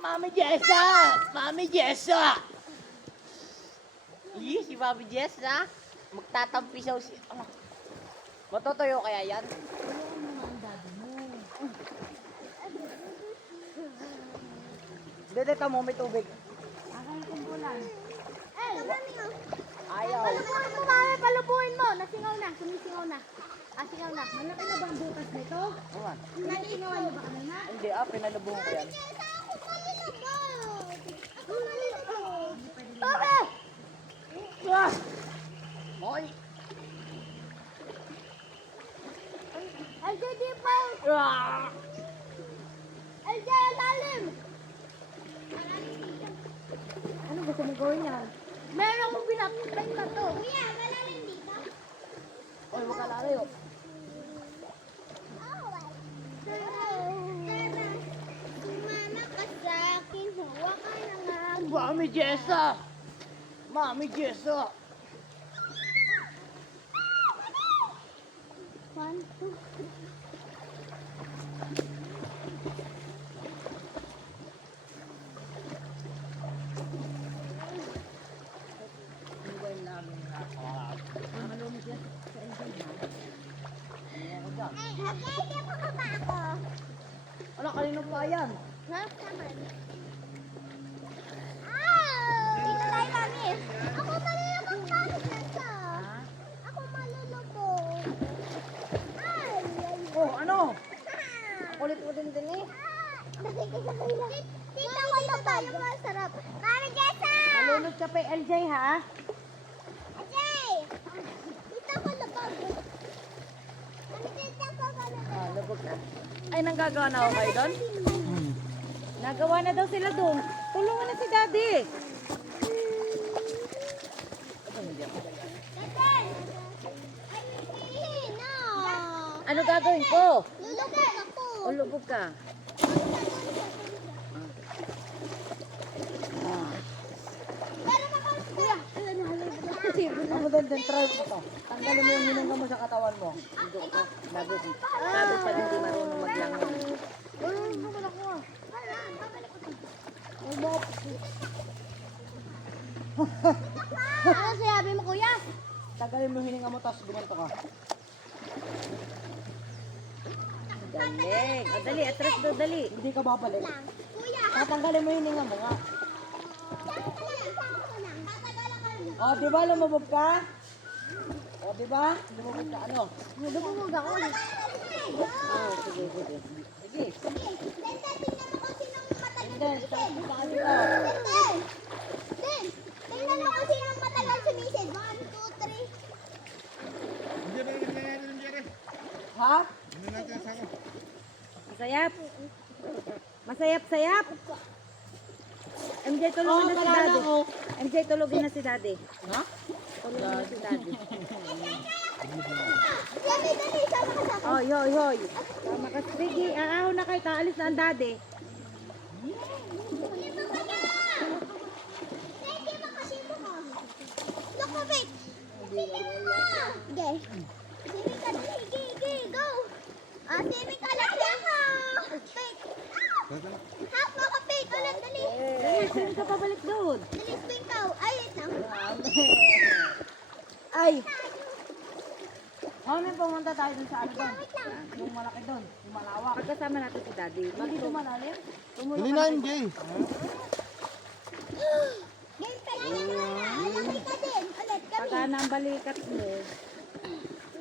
Mami Jessa! Mami Jessa! Ih, si Mami Jessa. Magtatampisaw si... Matutuyo kaya yan? Dito mo, may tubig. Ayaw. Palubuhin mo, mami, palubuhin mo. Nasingaw na, sumisingaw na. Singaw na. Malaki na ba ang butas nito? Ayan. Nasingawan niyo ba kanina? Hindi pinalubuhan ko yan. Okay! Ah! Hoy! LJ, di pa! Ah! LJ, ang lalim! Ano gusto mo gawin yan? Meron akong pinapitay na to. Kuya, malalim dito. Hoy, wag ka lalayo. Sumama ka sa akin. Huwag ka na nga. Mami Jessa! Mami Jessa! 1, 2, Hindi namin nakakawag. Malumit yan sa LJ ha? Ano ako dyan? Hindi pa ba ako? Ano, kanino pa yan? Ha? Dito tayo, mami. Ako malulubog bakit nasa? Ako malulubog. Ay, Oh, ano? Kulit mo din eh. Dito ko ito tayo masarap. Mami Jessa! Malunod ka pa LJ ha? Ajay! Dito ko lubog. Mami Jessa ko Ah, lubog na. Ay, nanggagawa na ako kayo doon? Nagawa na daw sila doon. Tulungan na si Daddy. Ano gagawin ko? Lulubog ako. O lubog ka. Pero kuya, Ano mo doon, try mo to. Tanggalin mo yung hinungga mo sa katawan mo. Bago pa hindi marunong maglangon. ano sabi mo kuya? Tanggalin mo yung hininga mo, tapos gumanto ka. Galing. O dali, atras daw, dali. Hindi ka babalik. Kuya, Tatanggalin mo yung hininga mo nga. O, di ba lumubog ka? O, di ba? Lumubog ka, ano? lumubog ako. Oh, sige, sige. Sige. Then, saka dito. Tingnan mo kung sino matagal sumisid. 1, 2, 3. Ha? Masayap. Masayap-sayap. MJ, tulogin na si kalala Daddy. ko. MJ, tulogin na si Daddy. Ha? Tulogin na si Daddy. Dali, sama ka sa akin. Hoy, hoy, hoy. Tama ka, Sige. Aahon na kayo. Kaalis na ang Daddy. Look mo, Vic. Singin mo. Sige. Singin ka, dali. Gigi, go. Singin ka lang yan ha. Vic. Half mo ka, Vic. Ulit, dali. Dali, saan ka pabalik doon? Dali, swing ka. Ay, wait lang. Ay! Mamaya pumunta tayo dun sa ano doon. Wait lang. Yung malaki doon. Yung malawak. Pagkasama natin si Daddy. Hindi dumalalim. Dali na, MJ. Game pa lang. Lalaki ka din. Ulit, kami. Pagka ang balikat mo,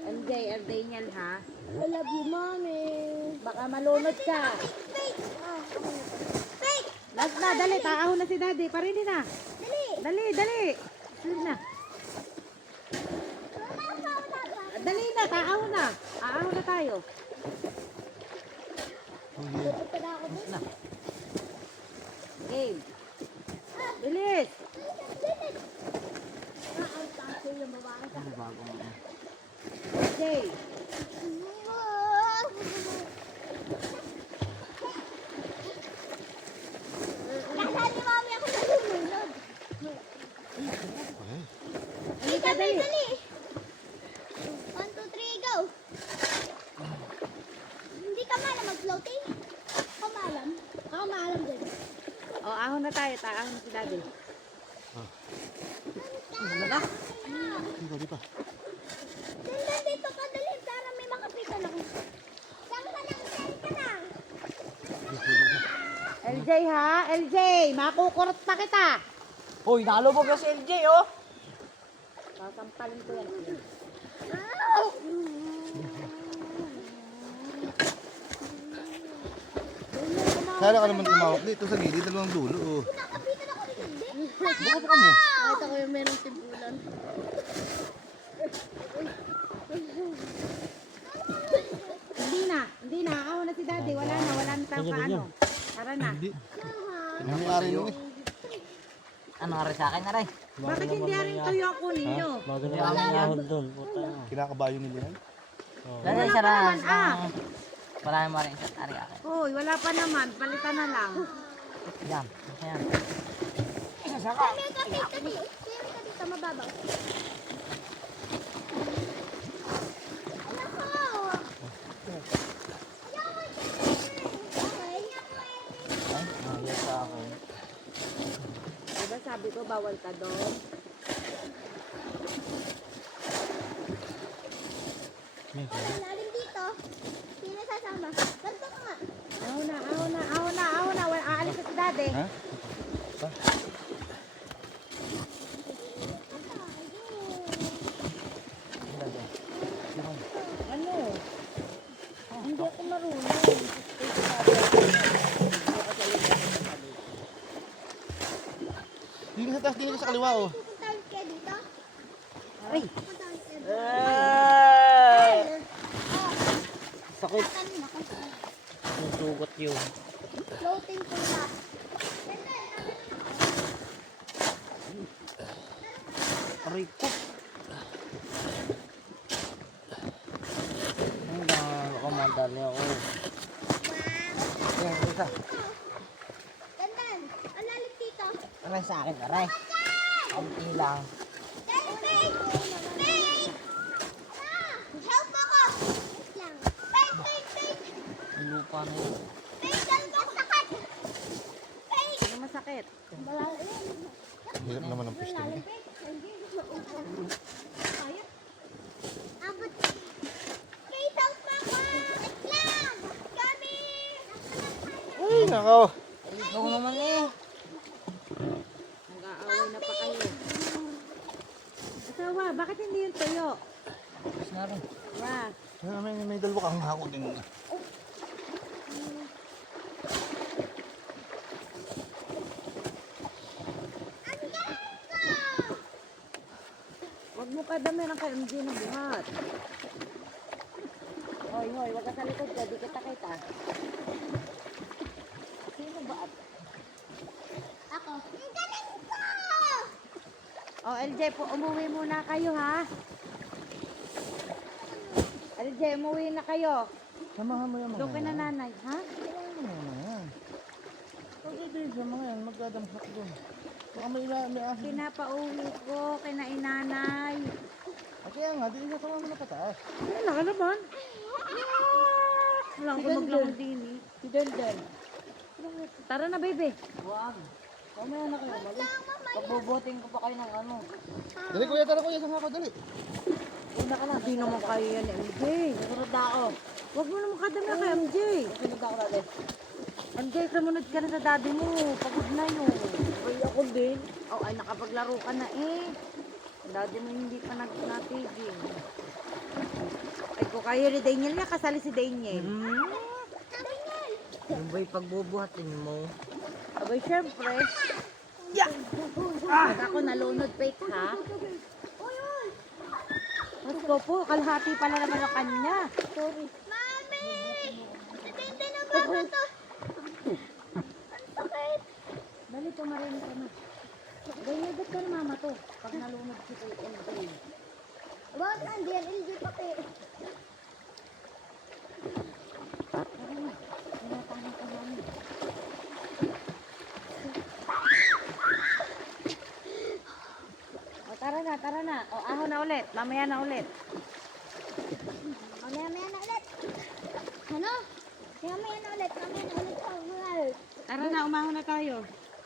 MJ, Ardenial ha? I love you, mommy. Baka malunod ka. Vic. Vic. Last na, dali. Taahon na si Daddy. Parini na. Dali. Dali, dali. Dali na. Dali na, taahon na. Aahon na tayo. Game. Bilis. Okay. Nasaan ni mami ako nalulunod? Dali ka, dali. Dali. 1, 2, 3, go. Hindi ka na tayo, taahon na si daddy. Ano na? Di pa. Dandan dito ka, dali para may makapitan ako. Saan ka lang, saan ka lang? LJ ha? LJ, makukurot pa kita. Hoy, nalubog na si LJ, oh. Sasampalin ko yan. Kaya ka naman tumawak dito sa gilid, dalawang dulo. Oh. Nakapitan ako dito, hindi. Bakit ka mo? Ito ko yung merong simpulan. Hindi na. Ako na si daddy. Wala na tayong paano. Tara na. Hindi. Nangyari yun eh. Ano nga rin sa akin na rin? Bakit hindi rin kayo ako ninyo? Kinakabayo nila yan. Wala pa naman, Wala mo rin sa ari akin. Hoy, wala pa naman. Palitan na lang. Yan. Ayan. Saan ka dito, di? Saan ka dito, mababaw. Nako! Ay, ayos sa akin. Diba sabi ko bawal ka doon? Lalim dito. Sino sasama? Ganto ka nga. Ako na. Aalis ka si daddy. Ha? Ano? Hindi ako marunong. Dito sa taas, dito sa kaliwa oh. Pupuntahan kayo dito? Ay, Pupuntahan kayo dito. Sakit. Tatanong ako. Susugot yun. Floating pula. Aray ko. Ang commander niya, oh. Yan, isa. Dandan, ang lalim dito. Aray sa akin, aray. Ang ilang. Dahil, Faith! Faith! Help ako! Wait lang. Faith! Ang lupa na yun. Faith, ang sakit! Faith! ano masakit? Malalim. Hirap naman ang pwesto niya. Faith, hindi. Kaya? Abot. Faith, help ako! Wait lang! Kami! Ay, nako. Ikaw naman eh. Nag-aaway na pa kayo. Asawa, bakit hindi yung tuyo? Tapos na rin. Wah, May dalawa kang hako din. wag mo kadami ng KMG na buhat. Hoy, wag ka sa likod ka, di kita kita. Sino ba? Ako. Ang galing ko! Oh, LJ, umuwi muna kayo ha. LJ, umuwi na kayo. Samahan mo yung mga Doon ka na nanay, ha? Ano na yan? Pag-ibig sa mga yan, magdadamsak doon. Baka may asin. Pinapauwi ko kina inanay. Kaya nga, di isa sama mo na pataas. Wala ka naman. Wala ko maglang din eh. Si Denden. Tara na, baby. Huwag. Mamaya na kayo. Pagbubuting ko pa kayo ng ano. Dali kuya, tara kuya, sama ko, dali. Una ka lang. Hindi naman kayo yan, MJ. Susunod na ako. Huwag mo naman kadami kay MJ. Susunod na ako natin. MJ, sumunod ka na sa daddy mo. Pagod na yun. Ay, ako din. Oh, ay nakapaglaro ka na eh. Ang daddy mo hindi pa natigil. Ay, kung kayo ni Daniel niya, kasali si Daniel. Yung ba'y pagbubuhatin mo? Abay, syempre. Yeah! Pag ako nalunod, fake ha? Mas ko po, kalahati pala naman ang kanya. Sorry. Mami! Natindi na ba ako to? Ang sakit. Dali, pumarin ka na. Daniel, ba't ka na mama to? Pag nalunod si MJ. Bakit nandiyan? LG pati. Tara na, tinatanong ka namin. O, tara na. O, ahon na ulit. Mamaya na ulit. Mamaya na ulit. Ano? Mamaya na ulit. Tara na, umahon na tayo.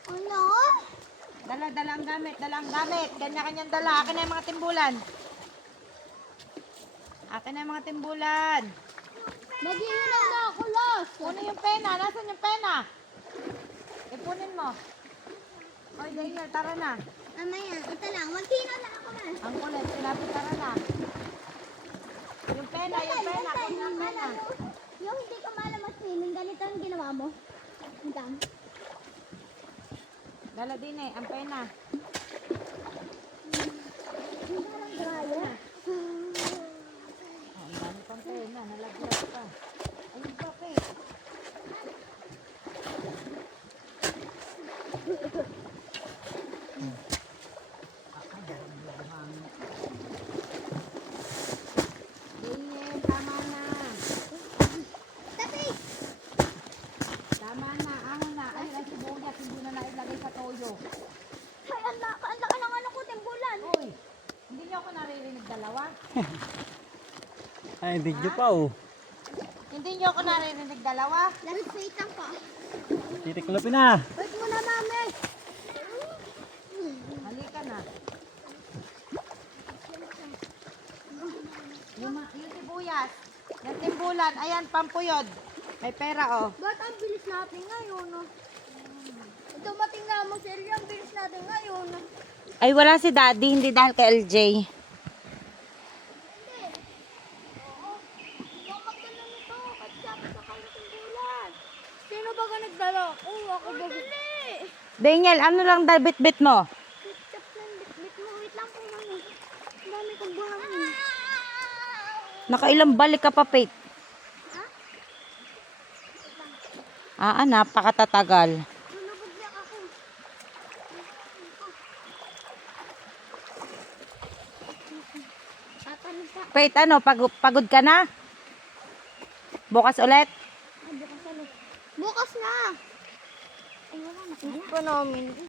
Ano? Dala ang gamit, Kanya-kanyang dala. Akin na yung mga timbulan. Maghihilang na ako, Los. Kunin yung pena. Nasaan yung pena? Ipunin mo. Oy, Daniel, tara na. Mamaya, ito lang. Magkino na ako na. Ang kulit, sinabi tara na. Yung pena. Kunin yung pena. Yung hindi ka maalam mag-swimming, ganito ang ginawa mo. Hanggang. Dala din ang pena. Parang dryer. Ang dami pang pena, nalaglag pa. Ayun pa, Faith. Daniel, tama na. Tapi, Tama na, ahon na. Ayun ang sibuyas, hindi na nailagay sa toyo. ay, ang laka ng ano ko, timbulan. Uy, hindi niyo ako naririnig dalawa? Ay, hindi nyo pa oh. Hindi niyo ako naririnig dalawa? Last wait lang po. Titiklopin na. Wait muna, mami. Halika na. Yung sibuyas, yung timbulan, ayan, pampuyod. May pera, oh. Ba't ang bilis natin ngayon? No? Dumating na mo, Sherry, ang bilis natin ngayon. Ay, wala si Daddy, hindi dahil kay LJ. Yung magdala nito, at sabi sa kayo timbulan. Sino ba ka nagdala? Ako ba? Daniel, ano lang bit-bit mo? Ketchup lang, bit mo. Wait lang po, mami. Ang dami kong buhangin. Nakailang balik ka pa, Faith? Napakatatagal. Lulubog lang ako. Tatanisa. Faith, pagod ka na? Bukas ulit? Bukas na. Ay, wala na. Hindi pa namin.